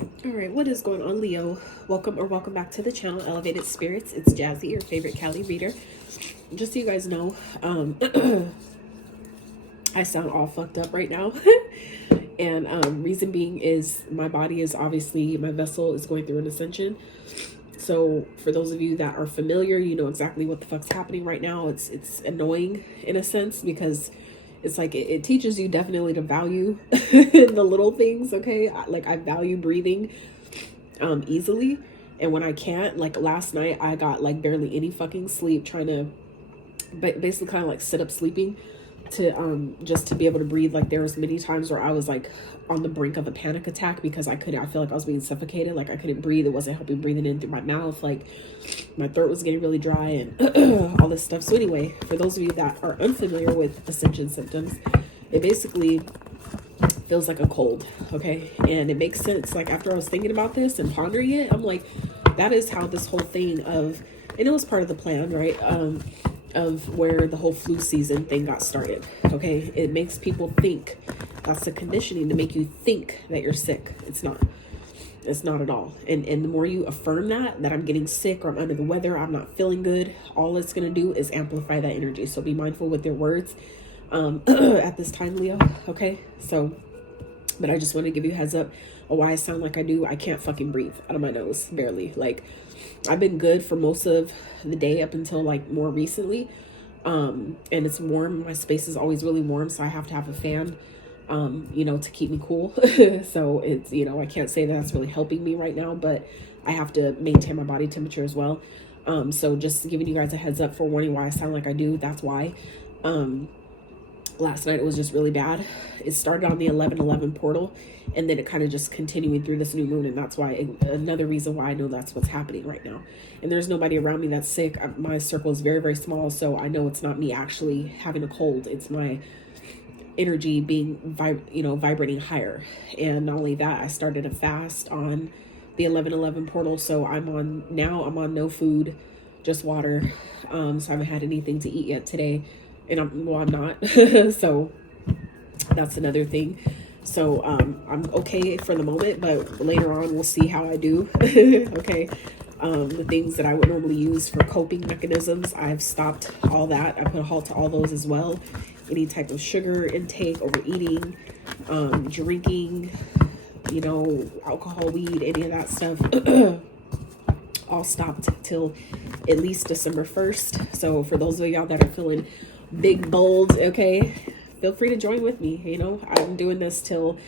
All right, what is going on, Leo? Welcome back to the channel, Elevated Spirits. It's Jazzy, your favorite Cali reader. Just so you guys know, I sound all fucked up right now. And reason being is my body is obviously, my vessel is going through an ascension. So for those of you that are familiar, you know exactly what the fuck's happening right now. It's annoying in a sense because it's like it teaches you definitely to value the little things. Okay, like I value breathing easily, and when I can't, like last night I got like barely any fucking sleep, trying to basically kind of like sit up sleeping to just to be able to breathe. Like there was many times where I was like on the brink of a panic attack because I feel like I was being suffocated, like I couldn't breathe. It wasn't helping breathing in through my mouth, like my throat was getting really dry and all this stuff. So anyway, for those of you that are unfamiliar with ascension symptoms, it basically feels like a cold, okay? And it makes sense. Like after I was thinking about this and pondering it, I'm like, that is how this whole thing of, and it was part of the plan, right? Of where the whole flu season thing got started. Okay, it makes people think. That's the conditioning, to make you think that you're sick. It's not at all. And the more you affirm that I'm getting sick, or I'm under the weather, I'm not feeling good, all it's going to do is amplify that energy. So be mindful with your words at this time, Leo. Okay, so but I just want to give you a heads up of why I sound like I do. I can't fucking breathe out of my nose, barely. Like I've been good for most of the day up until like more recently. And it's warm. My space is always really warm, so I have to have a fan, you know, to keep me cool. So it's, you know, I can't say that that's really helping me right now, but I have to maintain my body temperature as well. So just giving you guys a heads up for warning why I sound like I do. That's why. Last night it was just really bad. It started on the 11/11 portal, and then it kind of just continuing through this new moon, and that's why another reason why I know that's what's happening right now. And there's nobody around me that's sick. My circle is very, very small, so I know it's not me actually having a cold. It's my energy being vibrating higher. And not only that, I started a fast on the 11/11 portal, so I'm on no food, just water. So I haven't had anything to eat yet today. And I'm not. So that's another thing. So I'm okay for the moment, but later on we'll see how I do. Okay. The things that I would normally use for coping mechanisms, I've stopped all that. I put a halt to all those as well. Any type of sugar intake, overeating, drinking, you know, alcohol, weed, any of that stuff. All stopped till at least December 1st. So for those of y'all that are feeling big, bold, okay, feel free to join with me. You know, I'm doing this till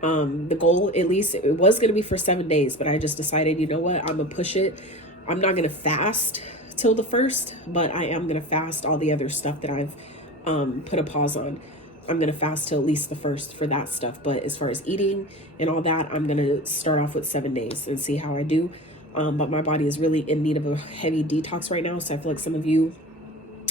the goal, at least it was going to be for 7 days, but I just decided, you know what, I'm gonna push it. I'm not gonna fast till the 1st, but I am gonna fast all the other stuff that I've put a pause on. I'm gonna fast till at least the 1st for that stuff. But as far as eating and all that, I'm gonna start off with 7 days and see how I do. But my body is really in need of a heavy detox right now, so I feel like some of you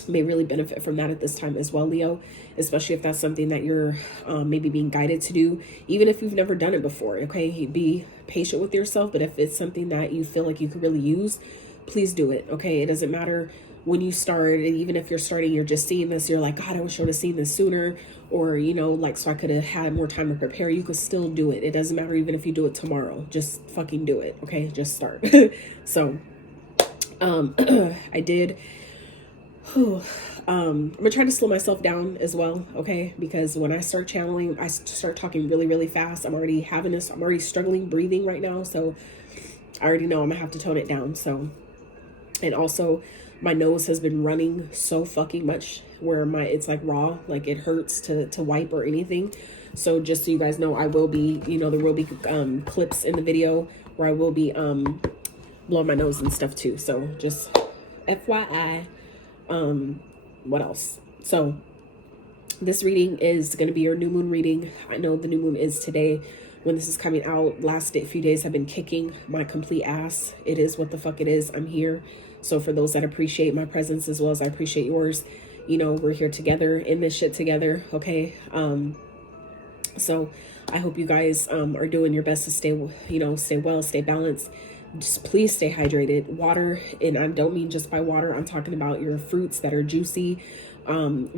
may really benefit from that at this time as well, Leo, especially if that's something that you're maybe being guided to do, even if you've never done it before. Okay, be patient with yourself, but if it's something that you feel like you could really use, please do it. Okay, it doesn't matter when you start, and even if you're starting, you're just seeing this, you're like, God, I wish I would have seen this sooner, or you know, like, so I could have had more time to prepare. You could still do it. It doesn't matter even if you do it tomorrow. Just fucking do it. Okay, just start. So I did. I'm gonna try to slow myself down as well, okay? Because when I start channeling, I start talking really, really fast. I'm already struggling breathing right now, so I already know I'm gonna have to tone it down. So, and also my nose has been running so fucking much where it's like raw, like it hurts to wipe or anything. So just so you guys know, I will be, you know, there will be clips in the video where I will be blowing my nose and stuff too. So just FYI. What else? So this reading is going to be your new moon reading. I know the new moon is today when this is coming out. Last few days have been kicking my complete ass. It is what the fuck it is. I'm here. So for those that appreciate my presence as well as I appreciate yours, you know, we're here together in this shit together. Okay. So I hope you guys are doing your best to stay well, stay balanced. Just please stay hydrated. Water, and I don't mean just by water, I'm talking about your fruits that are juicy, coconut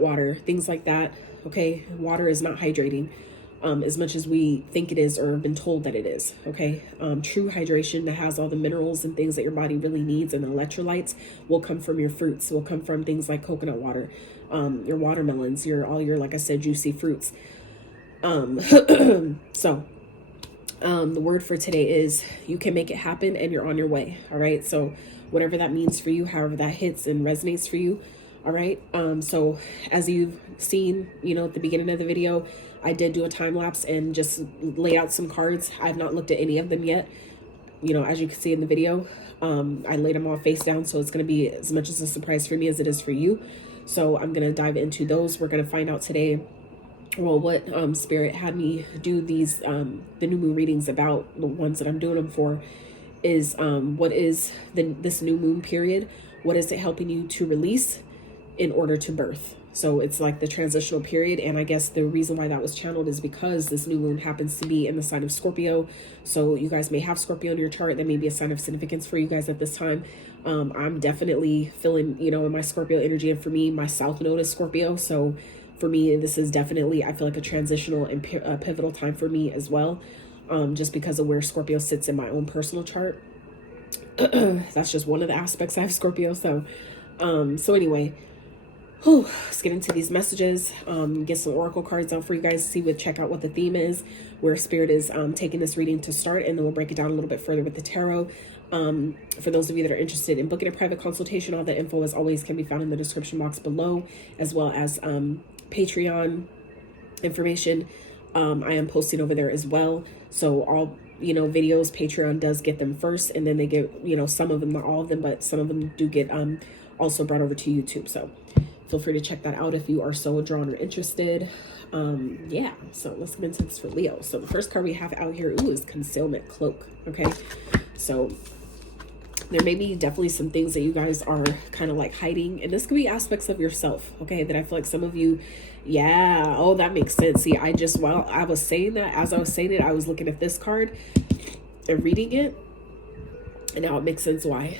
water, things like that. Okay, water is not hydrating. as much as we think it is or have been told that it is. Okay. True hydration that has all the minerals and things that your body really needs and electrolytes will come from your fruits. Will come from things like coconut water, your watermelons, all your, like I said, juicy fruits. So the word for today is you can make it happen and you're on your way. All right. So whatever that means for you, however that hits and resonates for you. All right. So as you've seen, at the beginning of the video, I did do a time lapse and just lay out some cards. I've not looked at any of them yet. As you can see in the video, I laid them all face down. So it's going to be as much as a surprise for me as it is for you. So I'm going to dive into those. We're going to find out today, well, what Spirit had me do these, the new moon readings about. The ones that I'm doing them for is what is this new moon period? What is it helping you to release in order to birth? So it's like the transitional period. And I guess the reason why that was channeled is because this new moon happens to be in the sign of Scorpio. So you guys may have Scorpio in your chart. That may be a sign of significance for you guys at this time. I'm definitely feeling, in my Scorpio energy. And for me, my South Node is Scorpio. So for me, this is definitely, I feel like a transitional and pivotal time for me as well. Just because of where Scorpio sits in my own personal chart. That's just one of the aspects I have Scorpio. So anyway, let's get into these messages, get some oracle cards out for you guys to check out what the theme is, where Spirit is taking this reading to start, and then we'll break it down a little bit further with the tarot. For those of you that are interested in booking a private consultation, all the info as always can be found in the description box below, as well as Patreon information. I am posting over there as well. So all videos, Patreon does get them first, and then they get some of them, not all of them, but some of them do get also brought over to YouTube. So feel free to check that out if you are so drawn or interested. Yeah, so let's get into this for Leo. So the first card we have out here, is Concealment Cloak. Okay, so there may be definitely some things that you guys are kind of like hiding, and this could be aspects of yourself, okay, that I feel like some of you, yeah, oh, that makes sense. See, while I was saying that, as I was saying it, I was looking at this card and reading it, and now it makes sense why.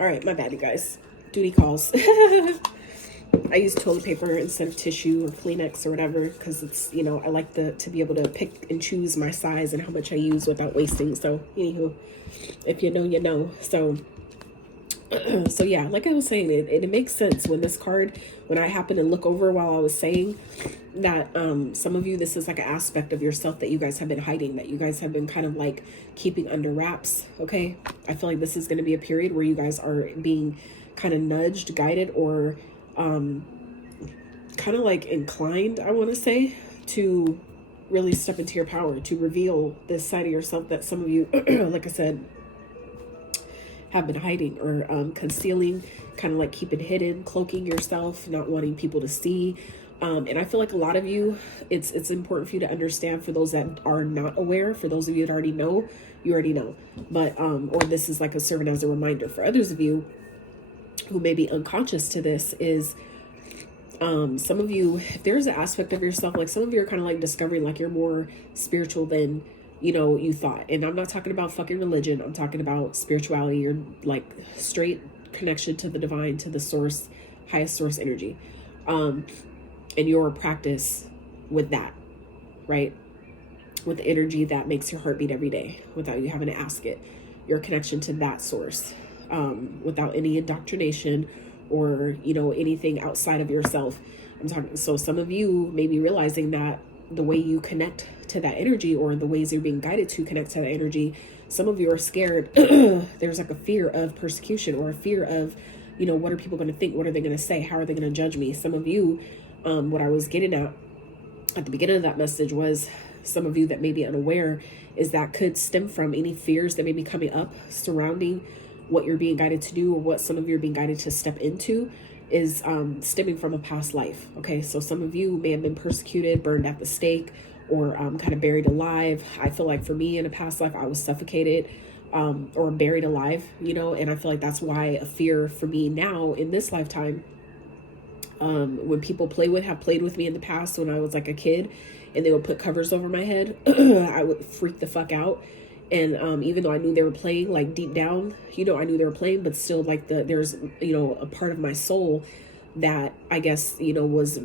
All right, my bad, you guys. Duty calls. I use toilet paper instead of tissue or Kleenex or whatever, because it's, I like to be able to pick and choose my size and how much I use without wasting. So anywho, if you know, you know. So yeah, like I was saying, it makes sense when this card, when I happened to look over while I was saying that some of you, this is like an aspect of yourself that you guys have been hiding, that you guys have been kind of like keeping under wraps. Okay, I feel like this is going to be a period where you guys are being kind of nudged, guided, or kind of like inclined, I want to say, to really step into your power, to reveal this side of yourself that some of you, like I said, have been hiding or concealing, kind of like keeping hidden, cloaking yourself, not wanting people to see. And I feel like a lot of you, it's important for you to understand, for those that are not aware, for those of you that already know, you already know. But, or this is like a serving as a reminder for others of you who may be unconscious to this, is some of you, if there's an aspect of yourself, like some of you are kind of like discovering like you're more spiritual than you thought. And I'm not talking about fucking religion, I'm talking about spirituality, your like straight connection to the divine, to the source, highest source energy, and your practice with that, right? With the energy that makes your heart beat every day without you having to ask it, your connection to that source, without any indoctrination or anything outside of yourself. I'm talking, so some of you may be realizing that the way you connect to that energy, or the ways you're being guided to connect to that energy, some of you are scared. There's like a fear of persecution, or a fear of what are people going to think, what are they going to say, how are they going to judge me? Some of you, what I was getting at the beginning of that message was, some of you that may be unaware, is that could stem from any fears that may be coming up surrounding what you're being guided to do, or what some of you are being guided to step into, is stemming from a past life. Okay, so some of you may have been persecuted, burned at the stake, or kind of buried alive. I feel like for me, in a past life, I was suffocated or buried alive, and I feel like that's why a fear for me now in this lifetime, when people have played with me in the past, when I was like a kid and they would put covers over my head, I would freak the fuck out. And even though I knew they were playing, like deep down, I knew they were playing, but still like there's, a part of my soul that I guess, was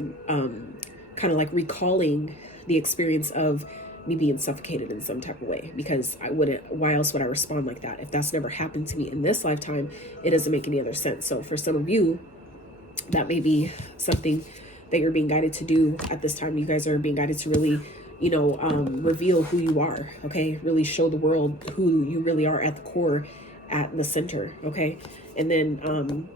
kind kind of like recalling the experience of me being suffocated in some type of way, because I wouldn't, why else would I respond like that? If that's never happened to me in this lifetime, it doesn't make any other sense. So for some of you, that may be something that you're being guided to do at this time. You guys are being guided to really, you know, reveal who you are, okay? Really show the world who you really are at the core, at the center, okay? And then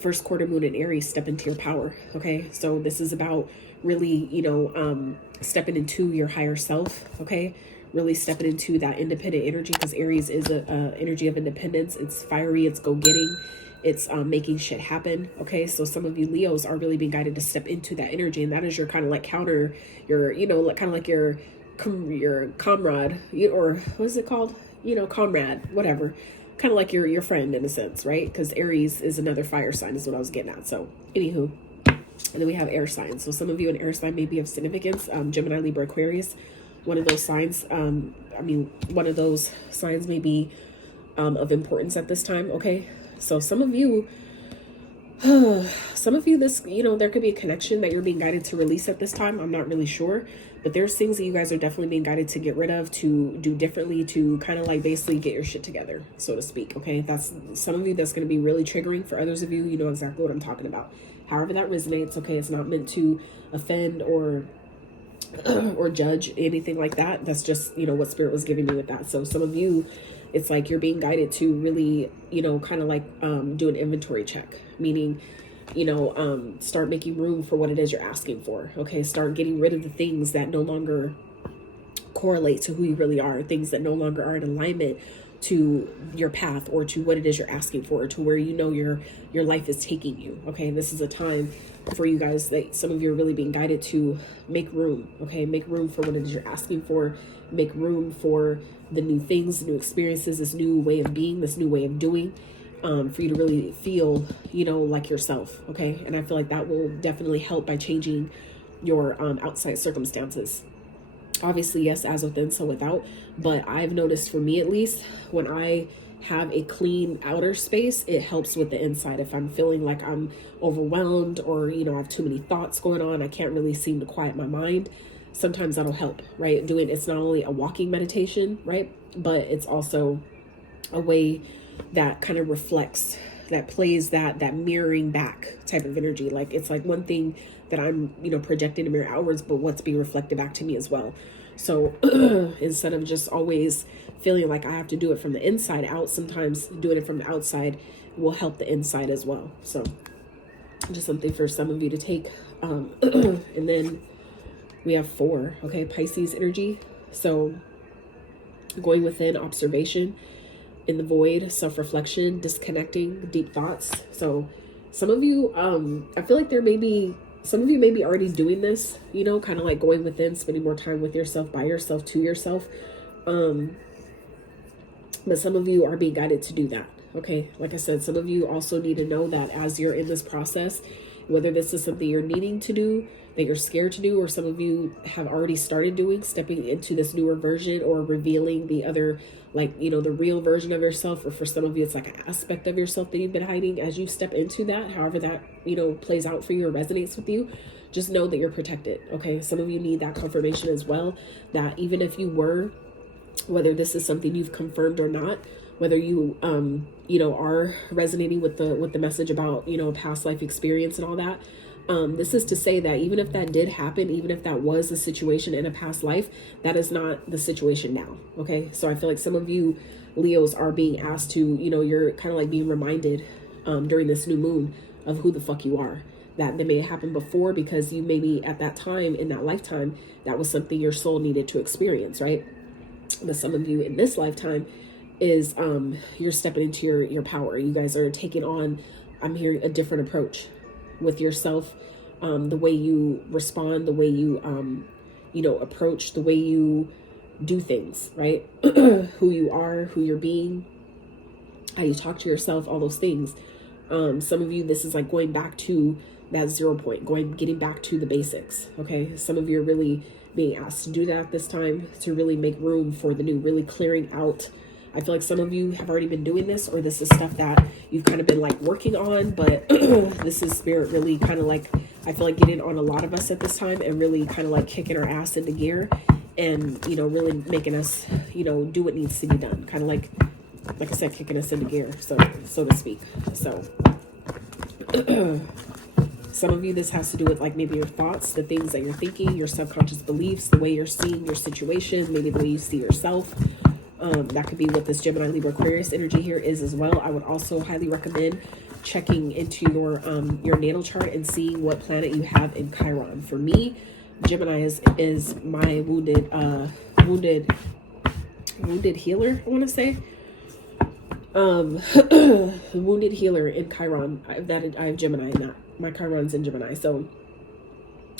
first quarter moon in Aries, step into your power, okay? So this is about really, you know, stepping into your higher self, okay? Really stepping into that independent energy, because Aries is a energy of independence. It's fiery, it's go-getting, it's making shit happen, okay? So some of you Leos are really being guided to step into that energy, and that is your kind of like counter, your, you know, kind of like your comrade, or what is it called? You know, comrade, whatever. Kind of like your friend in a sense, right? Because Aries is another fire sign is what I was getting at. So anywho, and then we have air signs. So some of you an air sign may be of significance. Gemini, Libra, Aquarius, one of those signs. I mean, one of those signs may be of importance at this time, okay? So some of you, this, you know, there could be a connection that you're being guided to release at this time. I'm not really sure, but there's things that you guys are definitely being guided to get rid of, to do differently, to kind of like basically get your shit together, so to speak, okay? That's some of you, that's going to be really triggering. For others of you, you know exactly what I'm talking about. However that resonates, okay? It's not meant to offend or judge, anything like that. That's just, you know, what spirit was giving me with that. So some of you, it's like you're being guided to really, you know, kind of like do an inventory check, meaning, you know, start making room for what it is you're asking for, okay? Start getting rid of the things that no longer correlate to who you really are, things that no longer are in alignment to your path, or to what it is you're asking for, or to where you know your life is taking you, okay? This is a time for you guys that some of you are really being guided to make room, okay? Make room for what it is you're asking for. Make room for the new things, the new experiences, this new way of being, this new way of doing, for you to really feel, you know, like yourself, okay? And I feel like that will definitely help by changing your outside circumstances. Obviously, yes, as within, so without. But I've noticed, for me at least, when I have a clean outer space, it helps with the inside. If I'm feeling like I'm overwhelmed, or, you know, I have too many thoughts going on, I can't really seem to quiet my mind, sometimes that'll help, right? It's not only a walking meditation, right? But it's also a way that kind of reflects, that plays that mirroring back type of energy. Like, it's like one thing that I'm, you know, projecting a mirror outwards, but what's being reflected back to me as well. So instead of just always feeling like I have to do it from the inside out, sometimes doing it from the outside will help the inside as well. So just something for some of you to take. And then we have 4, okay, Pisces energy. So going within, observation, in the void, self-reflection, disconnecting, deep thoughts. So some of you, I feel like some of you may be already doing this, you know, kind of like going within, spending more time with yourself, by yourself, to yourself. But some of you are being guided to do that, okay? Like I said, some of you also need to know that as you're in this process, whether this is something you're needing to do, that you're scared to do, or some of you have already started doing, stepping into this newer version, or revealing the other, like, you know, the real version of yourself, or for some of you, it's like an aspect of yourself that you've been hiding. As you step into that, however that, you know, plays out for you or resonates with you, just know that you're protected, okay? Some of you need that confirmation as well, that even if you were, whether this is something you've confirmed or not, whether you, you know, are resonating with the message about, you know, past life experience and all that, this is to say that even if that did happen, even if that was a situation in a past life, that is not the situation now, okay? So I feel like some of you Leos are being asked to, you know, you're kind of like being reminded during this new moon of who the fuck you are. That may have happened before, because you maybe at that time, in that lifetime, that was something your soul needed to experience, right? But some of you in this lifetime is you're stepping into your power. You guys are taking on, I'm hearing, a different approach with yourself, the way you respond, the way you you know, approach, the way you do things, right? Who you are, who you're being, how you talk to yourself, all those things. Some of you, this is like going back to that 0 point, getting back to the basics, okay? Some of you are really being asked to do that at this time, to really make room for the new, really clearing out. I feel like some of you have already been doing this, or this is stuff that you've kind of been like working on, but this is spirit really kind of like I feel like getting on a lot of us at this time and really kind of like kicking our ass into gear and, you know, really making us, you know, do what needs to be done. Kind of like I said, kicking us into gear, so to speak. So some of you, this has to do with like maybe your thoughts, the things that you're thinking, your subconscious beliefs, the way you're seeing your situation, maybe the way you see yourself. That could be what this Gemini, Libra, Aquarius energy here is as well. I would also highly recommend checking into your natal chart and seeing what planet you have in Chiron. For me, Gemini is my wounded healer, I want to say. Wounded healer in Chiron. I have Gemini in that. My Chiron's in Gemini, so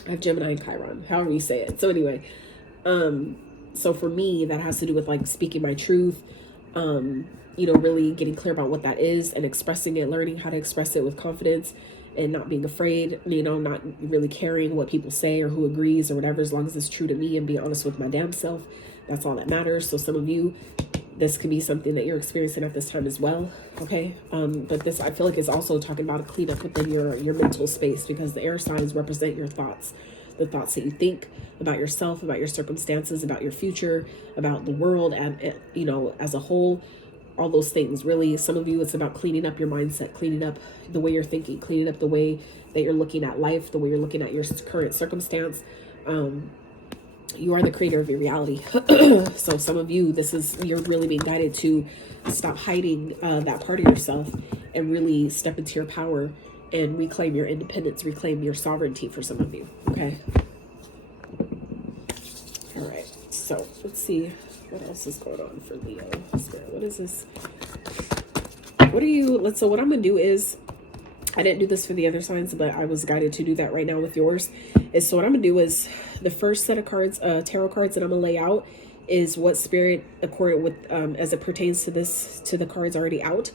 I have Gemini and Chiron, however you say it. So anyway, so for me, that has to do with like speaking my truth, you know, really getting clear about what that is and expressing it, learning how to express it with confidence and not being afraid, you know, not really caring what people say or who agrees or whatever, as long as it's true to me and be honest with my damn self. That's all that matters. So some of you, this could be something that you're experiencing at this time as well. Okay. But this, I feel like, is also talking about a cleanup within your mental space, because the air signs represent your thoughts, the thoughts that you think about yourself, about your circumstances, about your future, about the world, and you know, as a whole, all those things. Really, some of you, it's about cleaning up your mindset, cleaning up the way you're thinking, cleaning up the way that you're looking at life, the way you're looking at your current circumstance. You are the creator of your reality. So some of you, you're really being guided to stop hiding that part of yourself and really step into your power and reclaim your independence, reclaim your sovereignty for some of you. Okay. All right. So let's see what else is going on for Leo. What is this? So what I'm going to do is, I didn't do this for the other signs, but I was guided to do that right now with yours. So what I'm going to do is, the first set of cards, tarot cards that I'm going to lay out is what Spirit, according with, as it pertains to the cards already out,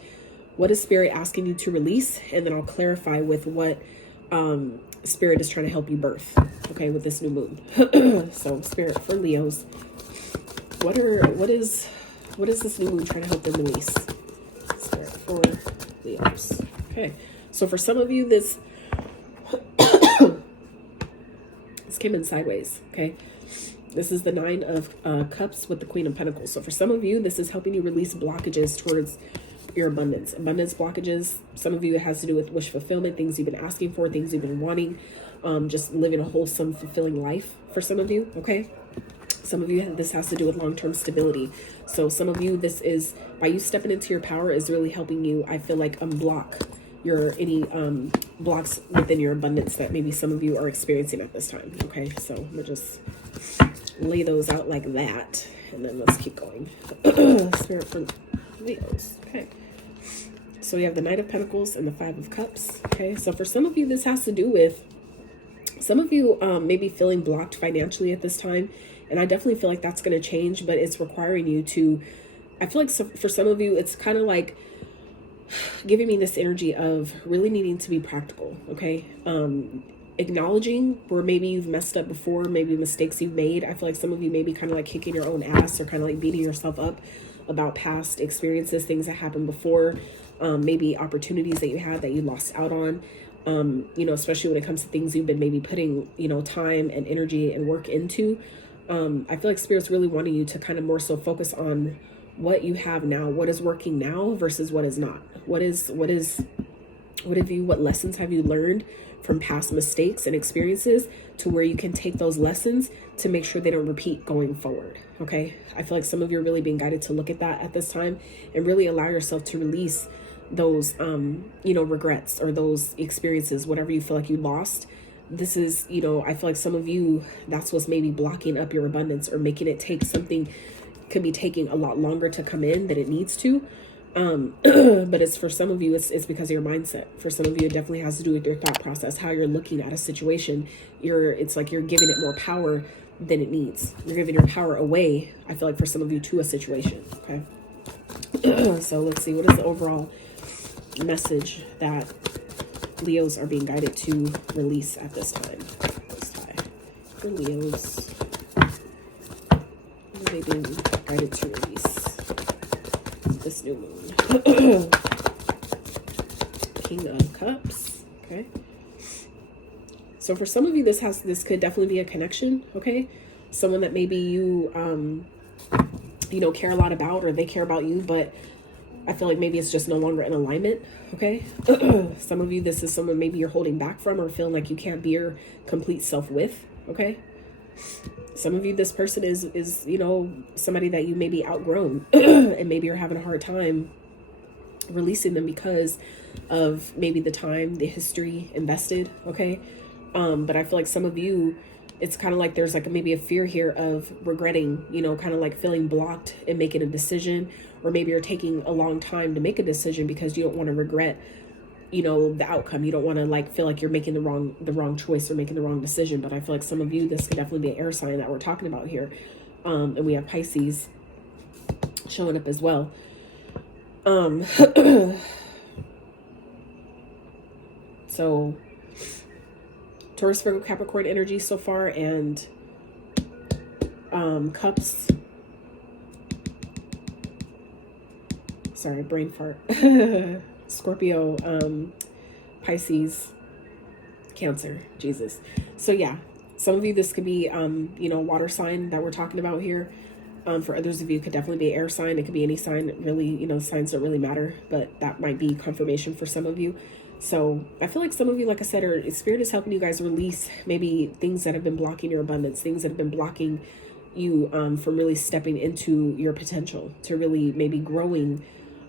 what is Spirit asking you to release? And then I'll clarify with what Spirit is trying to help you birth, okay, with this new moon. So Spirit for Leos, what is this new moon trying to help them release? Spirit for Leos. Okay. So for some of you, this came in sideways, okay? This is the 9 of Cups with the Queen of Pentacles. So for some of you, this is helping you release blockages towards your abundance blockages. Some of you, it has to do with wish fulfillment, things you've been asking for, things you've been wanting, just living a wholesome, fulfilling life for some of you, okay? Some of you, this has to do with long-term stability. So some of you, this is, by you stepping into your power, is really helping you, I feel like, unblock any blocks within your abundance that maybe some of you are experiencing at this time. Okay, so I'm gonna just lay those out like that, and then let's keep going. Spirit for Leos. Okay, so we have the Knight of Pentacles and the 5 of Cups. Okay, so for some of you, this has to do with some of you maybe feeling blocked financially at this time, and I definitely feel like that's going to change, but it's requiring you to, I feel like for some of you, it's kind of like giving me this energy of really needing to be practical, okay? Acknowledging where maybe you've messed up before, maybe mistakes you've made. I feel like some of you may be kind of like kicking your own ass or kind of like beating yourself up about past experiences, things that happened before, maybe opportunities that you had that you lost out on, you know, especially when it comes to things you've been maybe putting, you know, time and energy and work into. I feel like Spirit's really wanting you to kind of more so focus on what you have now, what is working now versus what is not. What lessons have you learned from past mistakes and experiences to where you can take those lessons to make sure they don't repeat going forward. Okay. I feel like some of you are really being guided to look at that at this time and really allow yourself to release those, you know, regrets or those experiences, whatever you feel like you lost. This is, you know, I feel like some of you, that's what's maybe blocking up your abundance or making it take something, could be taking a lot longer to come in than it needs to. But it's for some of you, it's because of your mindset. For some of you, it definitely has to do with your thought process, how you're looking at a situation. It's like you're giving it more power than it needs. You're giving your power away, I feel like, for some of you, to a situation. Okay. So let's see, what is the overall message that Leos are being guided to release at this time? For Leos, what are they being guided to release this new moon? King of Cups. Okay. So So for some of you, this could definitely be a connection, okay? Someone that maybe you, you know, care a lot about, or they care about you, but I feel like maybe it's just no longer in alignment, okay? Some of you, this is someone maybe you're holding back from or feeling like you can't be your complete self with, okay? Some of you, this person is you know, somebody that you may be outgrown and maybe you're having a hard time releasing them because of maybe the time, the history invested, okay? But I feel like some of you, it's kind of like there's like maybe a fear here of regretting, you know, kind of like feeling blocked in making a decision, or maybe you're taking a long time to make a decision because you don't want to regret, you know, the outcome. You don't want to like feel like you're making the wrong choice or making the wrong decision. But I feel like some of you, this could definitely be an air sign that we're talking about here. And we have Pisces showing up as well. So Taurus, Virgo, Capricorn energy so far, and cups. Sorry, brain fart. Scorpio, Pisces, Cancer, Jesus. So yeah, some of you, this could be, you know, water sign that we're talking about here. For others of you, it could definitely be air sign. It could be any sign, really, you know, signs don't really matter, but that might be confirmation for some of you. So I feel like some of you, like I said, Spirit is helping you guys release maybe things that have been blocking your abundance, things that have been blocking you from really stepping into your potential, to really maybe growing,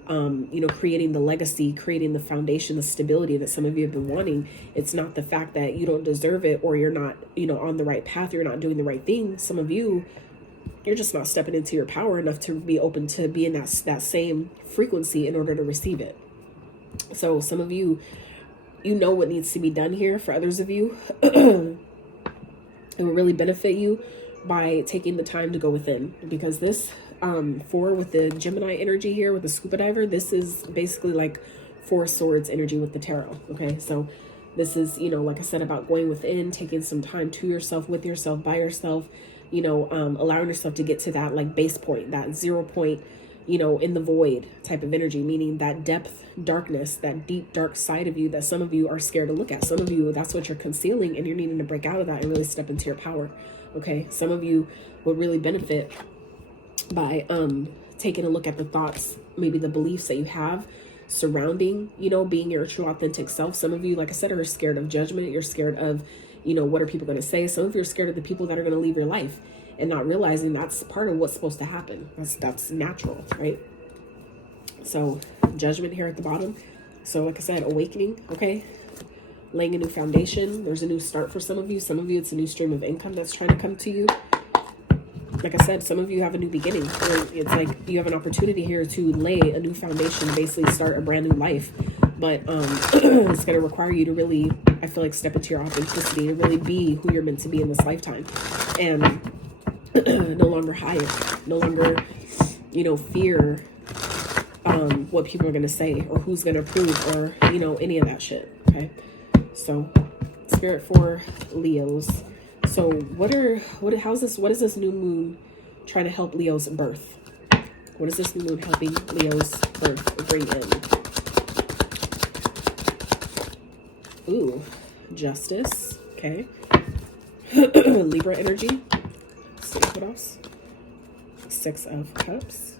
you know, creating the legacy, creating the foundation, the stability that some of you have been wanting. It's not the fact that you don't deserve it, or you're not, you know, on the right path, you're not doing the right thing. Some of you, you're just not stepping into your power enough to be open to be in that same frequency in order to receive it. So some of you, you know what needs to be done here. For others of you, it will really benefit you by taking the time to go within, because this 4 with the Gemini energy here with the scuba diver, this is basically like 4 swords energy with the tarot. Okay, so this is, you know, like I said, about going within, taking some time to yourself, with yourself, by yourself, you know, allowing yourself to get to that like base point, that 0 point, you know, in the void type of energy, meaning that depth, darkness, that deep, dark side of you that some of you are scared to look at. Some of you, that's what you're concealing, and you're needing to break out of that and really step into your power. Okay, some of you would really benefit by taking a look at the thoughts, maybe the beliefs that you have surrounding, you know, being your true authentic self. Some of you, like I said, are scared of judgment. You're scared of, you know, what are people going to say? Some of you are scared of the people that are going to leave your life, and not realizing that's part of what's supposed to happen. That's natural, right? So judgment here at the bottom. So like I said, awakening, okay? Laying a new foundation. There's a new start for some of you. Some of you, it's a new stream of income that's trying to come to you. Like I said, some of you have a new beginning. It's like you have an opportunity here to lay a new foundation, basically start a brand new life. But it's going to require you to really, I feel like, step into your authenticity, to really be who you're meant to be in this lifetime. And no longer hide, no longer, you know, fear what people are going to say, or who's going to approve, or, you know, any of that shit. Okay, so Spirit for Leos. So what is this new moon trying to help Leo's birth? What is this new moon helping Leo's birth bring in? Ooh, Justice. Okay. Libra energy. Let's see what else. 6 of Cups.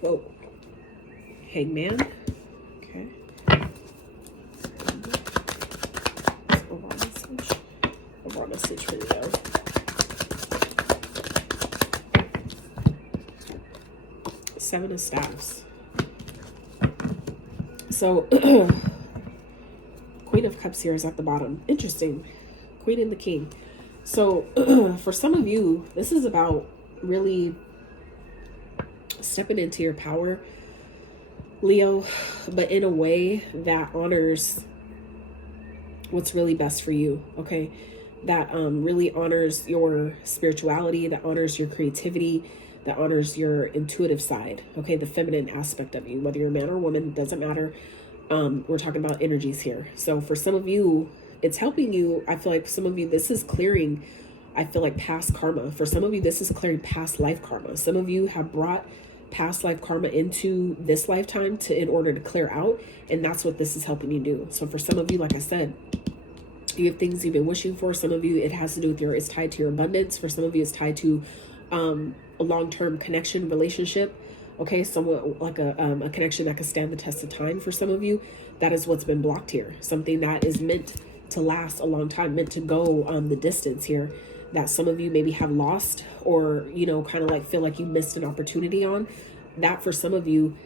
Whoa. Hangman. Okay. Overall message for Leo. Seven of Staffs. So, Queen of Cups here is at the bottom. Interesting. Queen and the King. So, for some of you, this is about really stepping into your power, Leo, but in a way that honors what's really best for you, okay? That really honors your spirituality, that honors your creativity, that honors your intuitive side, okay? The feminine aspect of you, whether you're a man or woman, doesn't matter. We're talking about energies here. So for some of you, it's helping you. I feel like some of you, this is clearing, I feel like, past karma. For some of you, this is clearing past life karma. Some of you have brought past life karma into this lifetime in order to clear out. And that's what this is helping you do. So for some of you, like I said, you have things you've been wishing for. Some of you, it has to do with it's tied to your abundance. For some of you, it's tied to a long-term connection, relationship. Okay, somewhat like a connection that can stand the test of time. For some of you, that is what's been blocked here. Something that is meant to last a long time, meant to go the distance here, that some of you maybe have lost, or, you know, kind of like feel like you missed an opportunity on. That for some of you,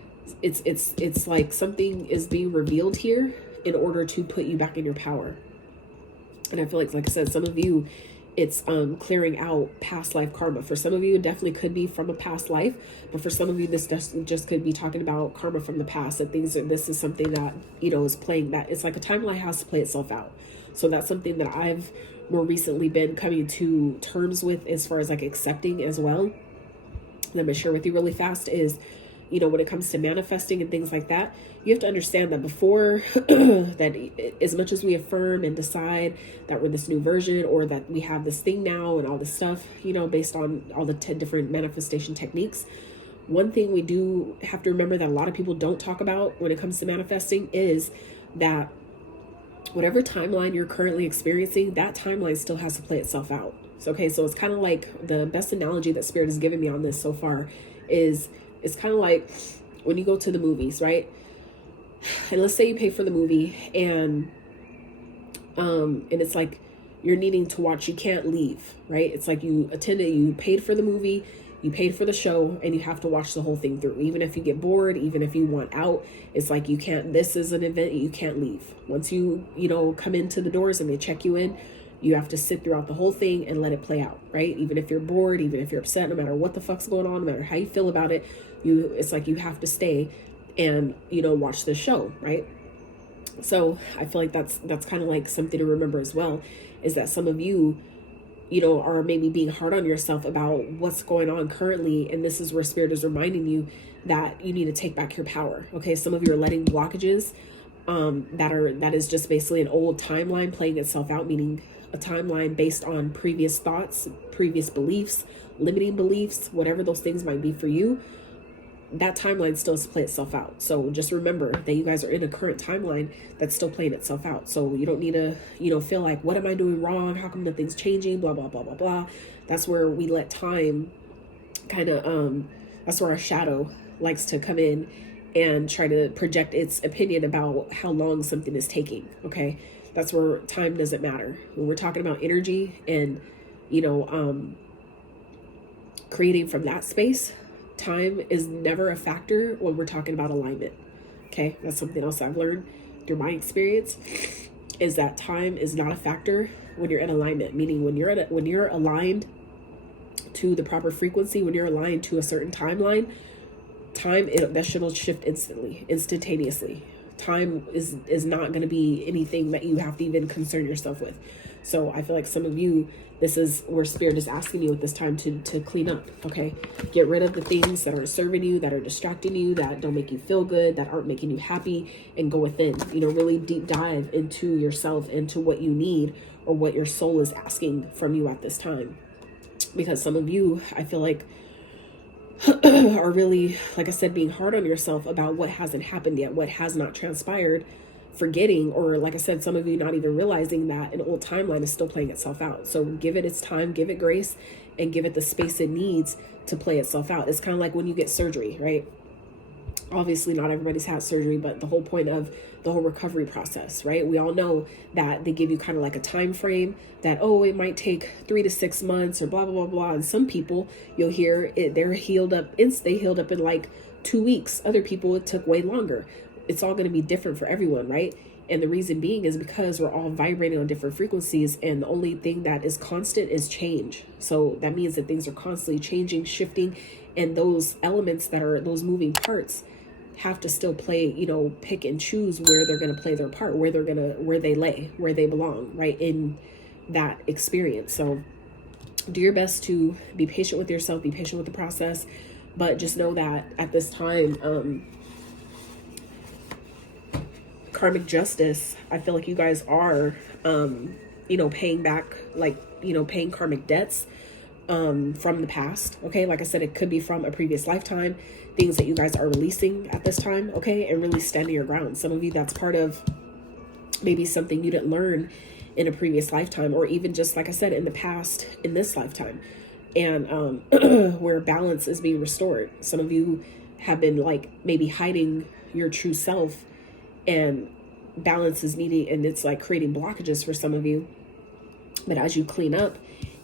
it's like something is being revealed here in order to put you back in your power. And I feel like I said, some of you, it's clearing out past life karma. For some of you, it definitely could be from a past life, but for some of you, this just could be talking about karma from the past. That this is something that, you know, is playing, that it's like a timeline has to play itself out. So that's something that I've more recently been coming to terms with, as far as like accepting as well. And I'm gonna share with you really fast is, you know, when it comes to manifesting and things like that, you have to understand that before that, as much as we affirm and decide that we're this new version, or that we have this thing now and all this stuff, you know, based on all the 10 different manifestation techniques, one thing we do have to remember that a lot of people don't talk about when it comes to manifesting is that whatever timeline you're currently experiencing, that timeline still has to play itself out. So, okay, so it's kind of like, the best analogy that Spirit has given me on this so far is, it's kind of like when you go to the movies, right? And let's say you pay for the movie, and it's like you're needing to watch, you can't leave, right? It's like you paid for the movie, you paid for the show, and you have to watch the whole thing through. Even if you get bored, even if you want out, it's like you can't, this is an event, you can't leave. Once you know, come into the doors and they check you in, you have to sit throughout the whole thing and let it play out, right? Even if you're bored, even if you're upset, no matter what the fuck's going on, no matter how you feel about it, it's like you have to stay and, you know, watch the show, right? So I feel like that's kind of like something to remember as well, is that some of you, you know, are maybe being hard on yourself about what's going on currently. And this is where Spirit is reminding you that you need to take back your power. Okay, some of you are letting blockages that is just basically an old timeline playing itself out, meaning a timeline based on previous thoughts, previous beliefs, limiting beliefs, whatever those things might be for you. That timeline still has to play itself out. So just remember that you guys are in a current timeline that's still playing itself out. So you don't need to, you know, feel like, what am I doing wrong? How come nothing's changing? Blah, blah, blah, blah, blah. That's where we let time kind of, that's where our shadow likes to come in and try to project its opinion about how long something is taking. Okay. That's where time doesn't matter. When we're talking about energy and, you know, creating from that space, time is never a factor when we're talking about alignment. Okay, that's something else I've learned through my experience, is that time is not a factor when you're in alignment. Meaning when you're aligned to the proper frequency, when you're aligned to a certain timeline, that shit will shift instantaneously. Time is not going to be anything that you have to even concern yourself with. So I feel like some of you, this is where Spirit is asking you at this time to clean up, okay? Get rid of the things that aren't serving you, that are distracting you, that don't make you feel good, that aren't making you happy, and go within. You know, really deep dive into yourself, into what you need, or what your soul is asking from you at this time. Because some of you, I feel like, are really, like I said, being hard on yourself about what hasn't happened yet, what has not transpired, forgetting, or like I said, some of you not even realizing that an old timeline is still playing itself out. So give it its time, give it grace, and give it the space it needs to play itself out. It's kind of like when you get surgery, right? Obviously not everybody's had surgery, but the whole point of the whole recovery process, right? We all know that they give you kind of like a time frame that, oh, it might take 3 to 6 months or blah, blah, blah, blah. And some people, you'll hear it, they healed up in like 2 weeks. Other people, it took way longer. It's all going to be different for everyone, right? And the reason being is because we're all vibrating on different frequencies, and the only thing that is constant is change. So that means that things are constantly changing, shifting, and those elements that are those moving parts have to still play, you know, pick and choose where they're going to play their part, where they belong, right, in that experience. So do your best to be patient with yourself, be patient with the process, but just know that at this time, karmic justice, I feel like you guys are, you know, paying back, like, you know, paying karmic debts, from the past. Okay, like I said, it could be from a previous lifetime, things that you guys are releasing at this time. Okay, and really standing your ground. Some of you, that's part of maybe something you didn't learn in a previous lifetime, or even just like I said, in the past, in this lifetime, and where balance is being restored. Some of you have been like maybe hiding your true self, and balance is needing, and it's like creating blockages for some of you. But as you clean up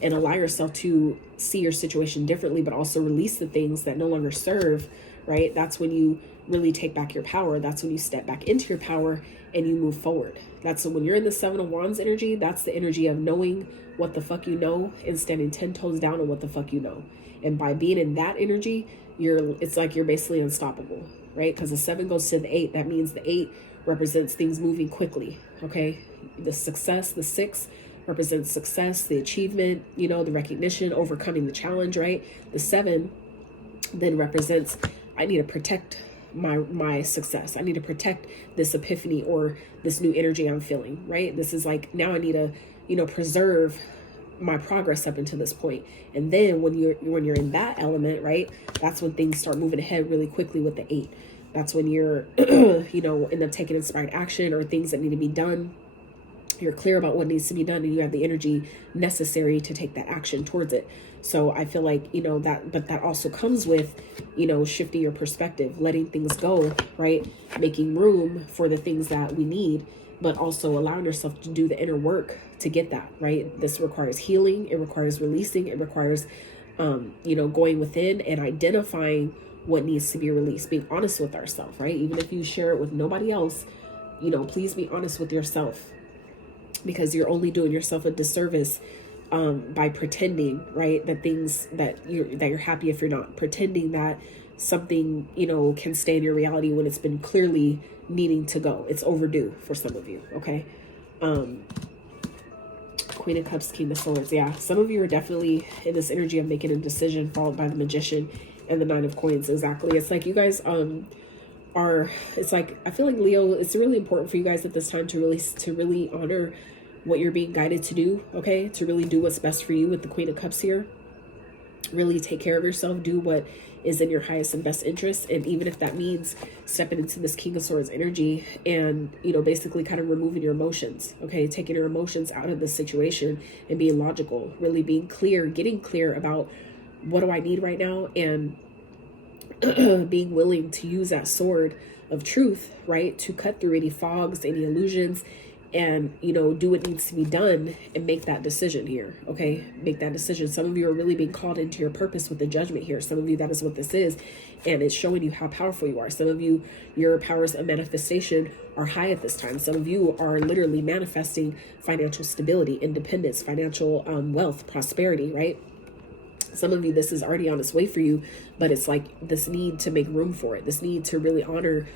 and allow yourself to see your situation differently, but also release the things that no longer serve, right? That's when you really take back your power. That's when you step back into your power and you move forward. That's when you're in the 7 of Wands energy. That's the energy of knowing what the fuck you know and standing 10 toes down on what the fuck you know. And by being in that energy, it's like you're basically unstoppable, right? Because the 7 goes to the 8. That means the 8 represents things moving quickly, okay? The success, the 6 represents success, the achievement, you know, the recognition, overcoming the challenge, right? The 7 then represents, I need to protect my success. I need to protect this epiphany or this new energy I'm feeling, right? This is like, now I need to, you know, preserve my progress up until this point. And then when you're in that element, right, that's when things start moving ahead really quickly with the 8. That's when you're, you know, end up taking inspired action or things that need to be done. You're clear about what needs to be done, and you have the energy necessary to take that action towards it. So I feel like, you know, but that also comes with, you know, shifting your perspective, letting things go, right? Making room for the things that we need, but also allowing yourself to do the inner work to get that, right? This requires healing. It requires releasing. It requires, you know, going within and identifying what needs to be released, being honest with ourselves, right? Even if you share it with nobody else, you know, please be honest with yourself, because you're only doing yourself a disservice by pretending, right, that things that you're happy if you're not, pretending that something, you know, can stay in your reality when it's been clearly needing to go. It's overdue for some of you, okay? Queen of Cups, King of Swords. Yeah, some of you are definitely in this energy of making a decision, followed by the Magician and the 9 of Coins. Exactly. It's like you guys it's like, I feel like Leo, it's really important for you guys at this time to really honor what you're being guided to do, okay? To really do what's best for you with the Queen of Cups here. Really take care of yourself, do what is in your highest and best interest. And even if that means stepping into this King of Swords energy and, you know, basically kind of removing your emotions, okay? Taking your emotions out of the situation and being logical, really being clear, getting clear about what do I need right now, and being willing to use that sword of truth, right, to cut through any fogs, any illusions, and, you know, do what needs to be done and make that decision here, okay? Make that decision. Some of you are really being called into your purpose with the Judgment here. Some of you, that is what this is, and it's showing you how powerful you are. Some of you, your powers of manifestation are high at this time. Some of you are literally manifesting financial stability, independence, financial wealth, prosperity, right? Some of you, this is already on its way for you, but it's like this need to make room for it. This need to really honor,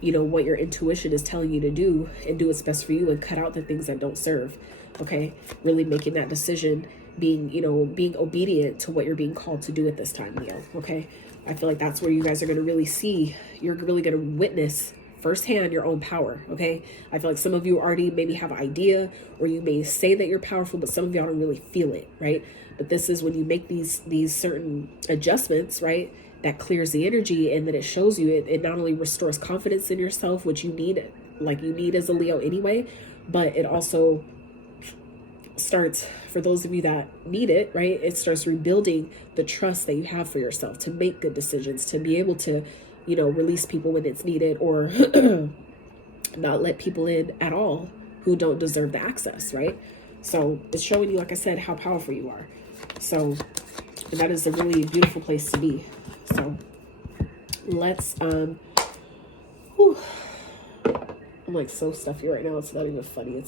you know, what your intuition is telling you to do, and do what's best for you, and cut out the things that don't serve. Okay. Really making that decision, being, you know, being obedient to what you're being called to do at this time, Leo. Okay. I feel like that's where you guys are going to really see, you're really going to witness firsthand your own power. Okay. I feel like some of you already maybe have an idea, or you may say that you're powerful, but some of y'all don't really feel it, right? But this is when you make these certain adjustments, right, that clears the energy, and then it shows you, it not only restores confidence in yourself, which you need, like you need as a Leo anyway, but it also starts, for those of you that need it, right, it starts rebuilding the trust that you have for yourself to make good decisions, to be able to, you know, release people when it's needed, or not let people in at all who don't deserve the access, right? So it's showing you, like I said, how powerful you are. So, and that is a really beautiful place to be. So let's, I'm like so stuffy right now. It's not even funny.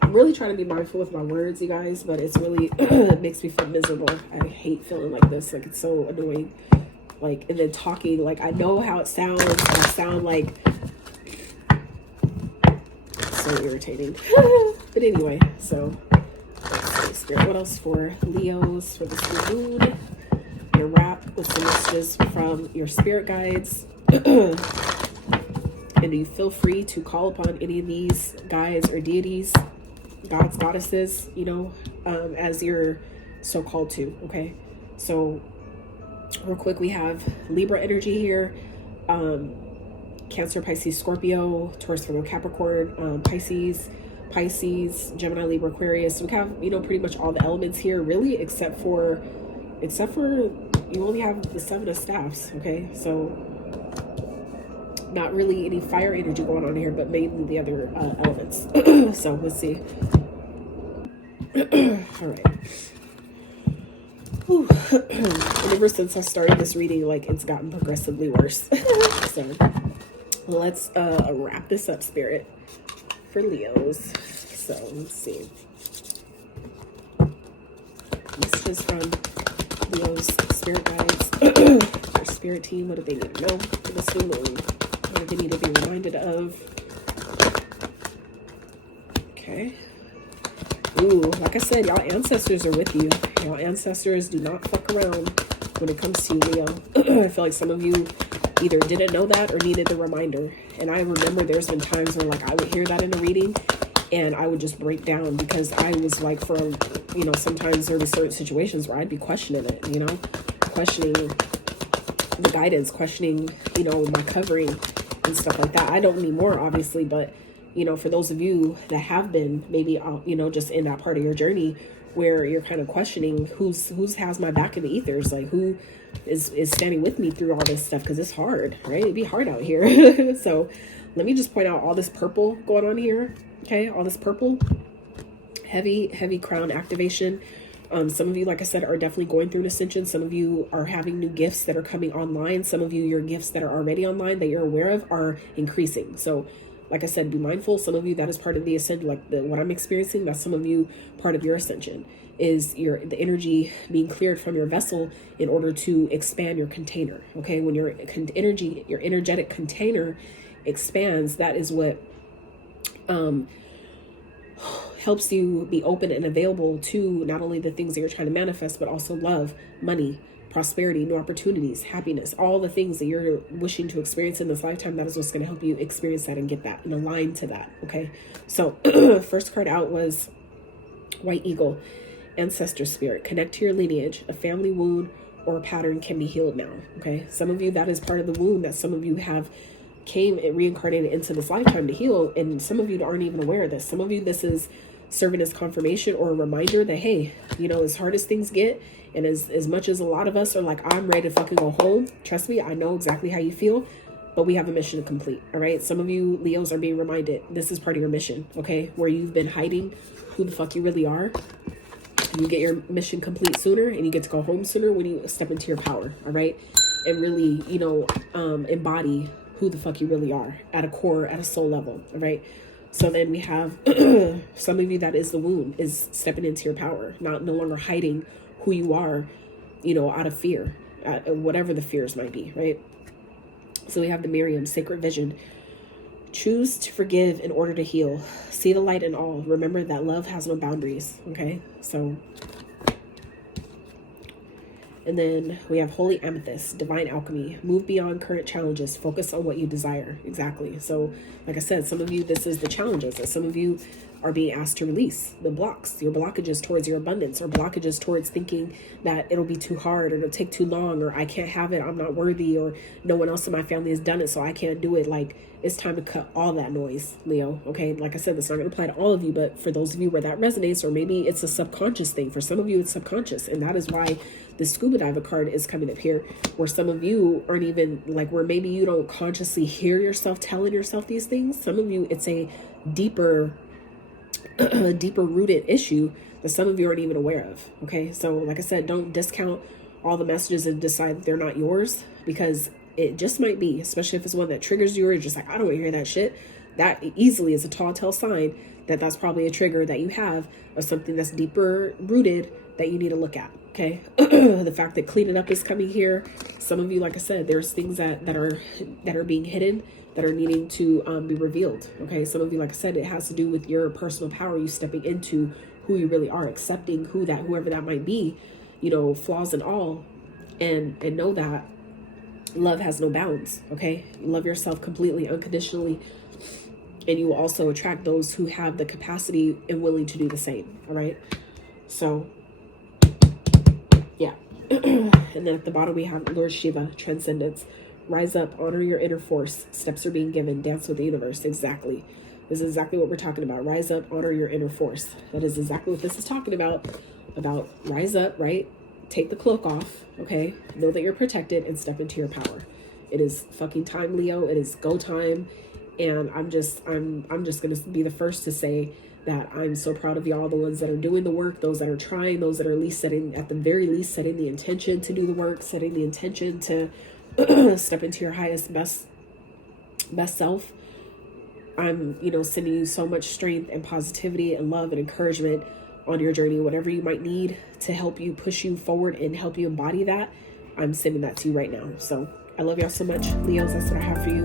I'm really trying to be mindful with my words, you guys, but it's really, it makes me feel miserable. I hate feeling like this. Like, it's so annoying. Like, and then talking, like, I know how it sounds. I sound like so irritating. But anyway, so let's see, Spirit, what else for Leos for this new moon? Your wrap with some messages from your spirit guides. And you feel free to call upon any of these guides or deities, gods, goddesses, you know, as you're so called to. Okay, so real quick, we have Libra energy here, Cancer, Pisces, Scorpio, Taurus, Virgo, Capricorn, Pisces, Gemini, Libra, Aquarius. So we have, you know, pretty much all the elements here, really, except for you only have the 7 of staffs. Okay, so not really any fire energy going on here, but mainly the other elements. So let's see. All right. And ever since I started this reading, like, it's gotten progressively worse. So let's wrap this up, Spirit, for Leos. So let's see. This is from Leo's spirit guides. Their spirit team. What do they need to know for this new moon? What do they need to be reminded of? Okay. Ooh, like I said, y'all ancestors are with you. Y'all ancestors do not fuck around when it comes to you, Leo. I feel like some of you either didn't know that or needed the reminder. And I remember there's been times where, like, I would hear that in the reading and I would just break down, because I was like, you know, sometimes there were certain situations where I'd be questioning it, you know, questioning the guidance, questioning, you know, my covering and stuff like that. I don't anymore, obviously, but, you know, for those of you that have been maybe, you know, just in that part of your journey where you're kind of questioning who's has my back in the ethers, like who is standing with me through all this stuff, because it's hard, right? It'd be hard out here. So let me just point out all this purple going on here. Okay, all this purple, heavy crown activation. Some of you, like I said, are definitely going through an ascension. Some of you are having new gifts that are coming online. Some of you, your gifts that are already online that you're aware of are increasing. So like I said, be mindful. Some of you, that is part of the ascension, like what I'm experiencing. That's some of you, part of your ascension is the energy being cleared from your vessel in order to expand your container. Okay, when your energetic container expands, that is what helps you be open and available to not only the things that you're trying to manifest, but also love, money, prosperity, new opportunities, happiness, all the things that you're wishing to experience in this lifetime. That is what's going to help you experience that and get that and align to that. Okay, so first card out was White Eagle, Ancestor Spirit. Connect to your lineage. A family wound or a pattern can be healed now. Okay, some of you, that is part of the wound that some of you have came and reincarnated into this lifetime to heal, and some of you aren't even aware of this. Some of you, this is serving as confirmation or a reminder that, hey, you know, as hard as things get, and as much as a lot of us are like, I'm ready to fucking go home, trust me, I know exactly how you feel, but we have a mission to complete. All right, some of you Leos are being reminded this is part of your mission. Okay, where you've been hiding who the fuck you really are, you get your mission complete sooner, and you get to go home sooner when you step into your power. All right, and really, you know, embody who the fuck you really are at a core, at a soul level. All right, so then we have some of you, that is the wound, is stepping into your power, no longer hiding who you are, you know, out of fear, whatever the fears might be. Right, so we have the Miriam, sacred vision. Choose to forgive in order to heal. See the light in all. Remember that love has no boundaries. Okay, so and then we have Holy Amethyst, divine alchemy. Move beyond current challenges. Focus on what you desire. Exactly. So like I said, some of you, this is the challenges that some of you are being asked to release. The blocks, your blockages towards your abundance, or blockages towards thinking that it'll be too hard, or it'll take too long, or I can't have it, I'm not worthy, or no one else in my family has done it, so I can't do it. Like, it's time to cut all that noise, Leo. Okay, like I said, that's not going to apply to all of you, but for those of you where that resonates, or maybe it's a subconscious thing. For some of you, it's subconscious, and that is why the scuba diver card is coming up here, where some of you aren't even, like, where maybe you don't consciously hear yourself telling yourself these things. Some of you, it's a deeper rooted issue that some of you aren't even aware of. Okay, so like I said, don't discount all the messages and decide that they're not yours, because it just might be, especially if it's one that triggers you, or you're just like, I don't want to hear that shit. That easily is a tall tale sign that that's probably a trigger that you have of something that's deeper rooted that you need to look at. Okay, the fact that cleaning up is coming here. Some of you, like I said, there's things that are being hidden, that are needing to be revealed. Okay, some of you, like I said, it has to do with your personal power, you stepping into who you really are, accepting whoever that might be, you know, flaws and all, and know that love has no bounds. Okay, love yourself completely, unconditionally, and you will also attract those who have the capacity and willing to do the same. All right, so And then at the bottom we have Lord Shiva, transcendence. Rise up, honor your inner force. Steps are being given. Dance with the universe. Exactly. This is exactly what we're talking about. Rise up, honor your inner force. That is exactly what this is talking about. About rise up, right? Take the cloak off, okay? Know that you're protected and step into your power. It is fucking time, Leo. It is go time. And I'm just going to be the first to say that I'm so proud of y'all, the ones that are doing the work, those that are trying, those that are at the very least, setting the intention to do the work, setting the intention to step into your highest, best self. I'm, sending you so much strength and positivity and love and encouragement on your journey. Whatever you might need to help you push you forward and help you embody that, I'm sending that to you right now. So I love y'all so much, Leos. That's what I have for you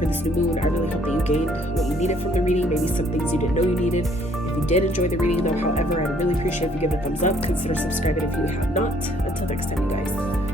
for this new moon. I really hope that you gained what you needed from the reading, maybe some things you didn't know you needed. If you did enjoy the reading though, however, I'd really appreciate if you give it a thumbs up. Consider subscribing if you have not. Until next time, you guys.